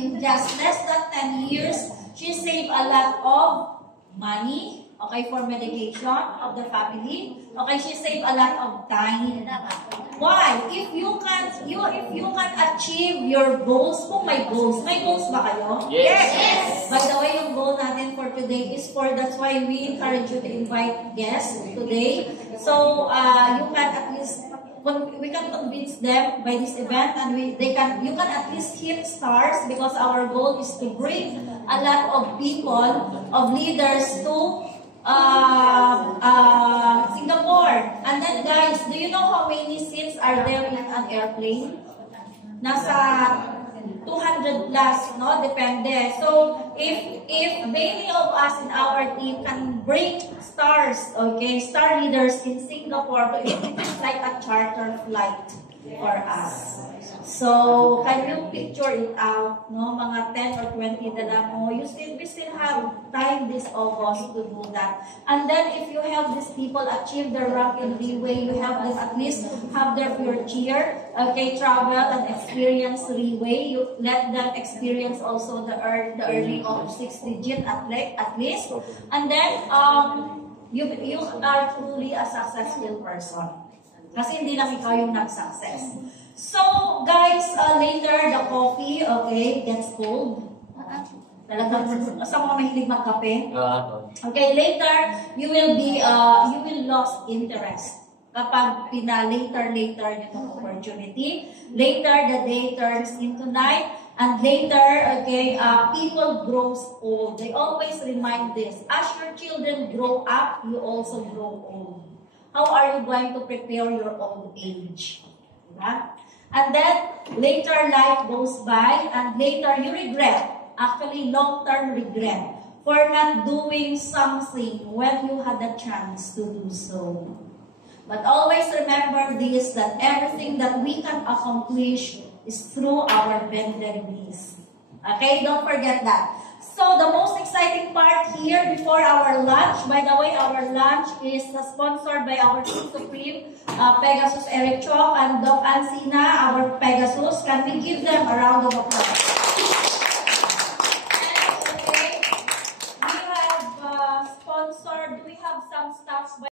in just less than 10 years, she saved a lot of money, okay, for medication of the family. Okay, she saved a lot of time. Why? If you can achieve your goals, kung may goals ba kayo? Yes. By the way, yung goal natin for today is that's why we encourage you to invite guests today. So, you can at least, we can convince them by this event, and you can at least hit stars, because our goal is to bring a lot of people, of leaders to Singapore. And then guys, do you know how many seats are there in an airplane? Nasa 200 plus, no? Depende. So, if many of us in our team can bring stars, okay, star leaders in Singapore, it is like a charter flight for us. So, can you picture it out, no? Mga 10 or 20 dala mo, we still have time this August to do that. And then, if you have these people achieve their rank in Leeway, you have them at least have their pure cheer, okay, travel and experience Leeway. You let them experience also the earning of 6 digit at least. And then, you are truly a successful person. Kasi hindi lang ikaw yung nag-success. So, guys, later, the coffee, okay, gets cold. Talagang, sa mga mahilig magkape. Okay, later, you will lost interest. Kapag later yung opportunity. Later, the day turns into night. And later, okay, people grows old. They always remind this. As your children grow up, you also grow old. How are you going to prepare your old age? Diba? And then, later life goes by, and later you regret, actually long-term regret, for not doing something when you had a chance to do so. But always remember this, that everything that we can accomplish is through our bended knees. Okay, don't forget that. So, the most exciting part here before our lunch, by the way, our lunch is sponsored by our Team Supreme, Pegasus Eric Chok, and Doc Ancina, our Pegasus. Can we give them a round of applause?